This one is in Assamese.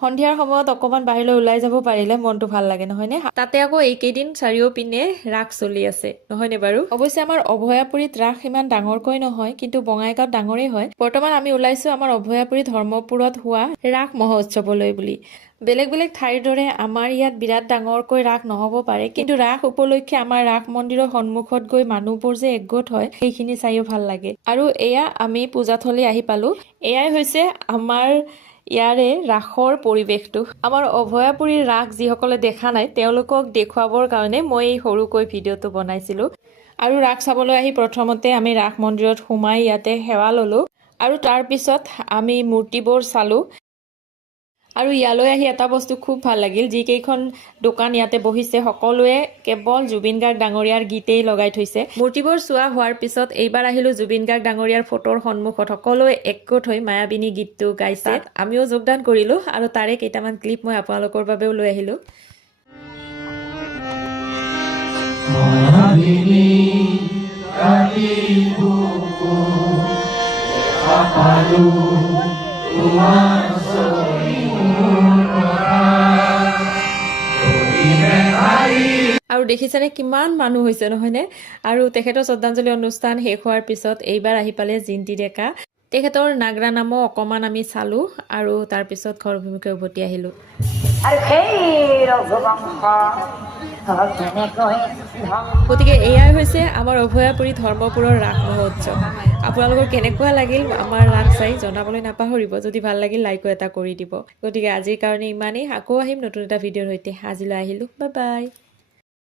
সন্ধিয়াৰ সময়ত অকমান বাহিৰলৈ ওলাই যাব পাৰিলে মনটো ভাল লাগে নহয়নে তাতে আকৌ এইকেইদিন চাৰিওপিনে ৰাস চলি আছে নহয়নে বাৰু অৱশ্যে আমাৰ অভয়াপুৰীত ৰাস ইমান ডাঙৰকৈ নহয় কিন্তু বঙাইগাঁৱত ডাঙৰেই হয় বৰ্তমান আমি ওলাইছো আমাৰ অভয়াপুৰী ধৰ্মপুৰত হোৱা ৰাস মহোৎসৱলৈ বুলি বেলেগ বেলেগ ঠাইৰ দৰে আমাৰ ইয়াত বিৰাট ডাঙৰকৈ ৰাস নহব পাৰে কিন্তু ৰাস উপলক্ষে আমাৰ ৰাস মন্দিৰৰ সন্মুখত গৈ মানুহবোৰ যে একগোট হয় সেইখিনি চাইও ভাল লাগে আৰু এয়া আমি পূজাথলী আহি পালো এয়াই হৈছে আমাৰ ইয়াৰে ৰাসৰ পৰিৱেশটো আমাৰ অভয়াপুৰীৰ ৰাস যিসকলে দেখা নাই তেওঁলোকক দেখুৱাবৰ কাৰণে মই এই সৰুকৈ ভিডিঅ'টো বনাইছিলো আৰু ৰাস চাবলৈ আহি প্ৰথমতে আমি ৰাস মন্দিৰত সোমাই ইয়াতে সেৱা ললো আৰু তাৰ পিছত আমি মূৰ্তিবোৰ চালো আৰু ইয়ালৈ আহি এটা বস্তু খুব ভাল লাগিল যিকেইখন দোকান ইয়াতে বহিছে সকলোৱে কেৱল জুবিন গাৰ্গ ডাঙৰীয়াৰ গীতেই লগাই থৈছে মূৰ্তিবোৰ চোৱা হোৱাৰ পিছত এইবাৰ আহিলো জুবিন গাৰ্গ ডাঙৰীয়াৰ ফটোৰ সন্মুখত সকলোৱে একগোট হৈ মায়াবিনী গীতটো গাইছে আমিও যোগদান কৰিলো আৰু তাৰে কেইটামান ক্লিপ মই আপোনালোকৰ বাবেও লৈ আহিলো মায়াবিনী ৰাতি বুকু দেখা পালো তোমাৰ আৰু দেখিছেনে কিমান মানুহ হৈছে নহয়নে আৰু তেখেতৰ শ্ৰদ্ধাঞ্জলি অনুষ্ঠান শেষ হোৱাৰ পিছত এইবাৰ আহি পালে জিন্তি ডেকা তেখেতৰ নাগৰা নামো অকমান আমি চালো আৰু তাৰ পিছত ঘৰ অভিমুখে উভতি আহিলো গতিকে এয়াই হৈছে আমাৰ অভয়াপুৰী ধৰ্মপুৰৰ ৰাস মহোৎসৱ আপোনালোকৰ কেনেকুৱা লাগিল আমাৰ ৰাস চাই জনাবলৈ নাপাহৰিব যদি ভাল লাগিল লাইকো এটা কৰি দিব গতিকে আজিৰ কাৰণে ইমানেই আকৌ আহিম নতুন এটা ভিডিঅ'ৰ সৈতে আজিলৈ আহিলো বাই বাই